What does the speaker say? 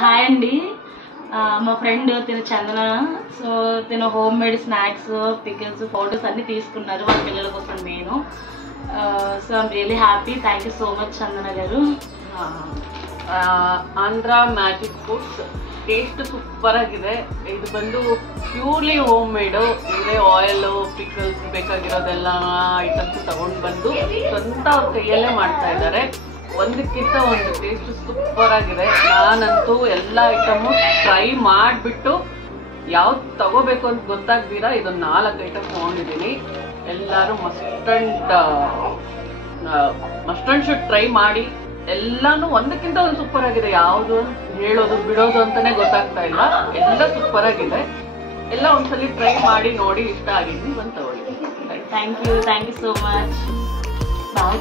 Hi అండి. మా friend తిన చందన. సో తిన homemade snacks, pickles, photos అన్నీ తీసుకున్నారు వాళ్ళ పిల్లల కోసం నేను. So I'm really happy. Thank you so much Chandana గారు. Andhra magic foods taste super ಆಗಿದೆ. ಇದು ಬಂದು ಪ್ಯೂರ್ಲಿ ಹೋಮ್ ಮೇಡು. ಇದೇ ಆಯಿಲು, ಪಿಕಲ್ಸ್ ಬೇಕಾಗಿರೋದೆಲ್ಲ ಐಟಮ್ಸ್ ತಗೊಂಡು ಬಂದು ಸ್ವಂತ ಅವ್ರ ಕೈಯಲ್ಲೇ ಮಾಡ್ತಾ ಇದ್ದಾರೆ. ಒಂದಕ್ಕಿಂತ ಒಂದು ಟೇಸ್ಟ್ ಸೂಪರ್ ಆಗಿದೆ. ನಾನಂತೂ ಎಲ್ಲ ಐಟಮು ಟ್ರೈ ಮಾಡಿಬಿಟ್ಟು ಯಾವ್ದು ತಗೋಬೇಕು ಅಂತ ಗೊತ್ತಾಗ್ದಿರಾ ಇದೊಂದು 4 ಐಟಮ್ ತೊಗೊಂಡಿದ್ದೀನಿ. ಎಲ್ಲರೂ ಮಸ್ಟಂಡ್ ಶುಡ್ ಟ್ರೈ ಮಾಡಿ. ಎಲ್ಲಾನು ಒಂದಕ್ಕಿಂತ ಒಂದು ಸೂಪರ್ ಆಗಿದೆ. ಯಾವುದು ಹೇಳೋದು ಬಿಡೋದು ಅಂತಾನೆ ಗೊತ್ತಾಗ್ತಾ ಇಲ್ಲ. ಎಲ್ಲ ಸೂಪರ್ ಆಗಿದೆ. ಎಲ್ಲ ಒಂದ್ಸಲಿ ಟ್ರೈ ಮಾಡಿ ನೋಡಿ, ಇಷ್ಟ ಆಗಿದ್ದು ಬಂದು ತಗೊಳ್ಳಿ. Thank you so much. Bye.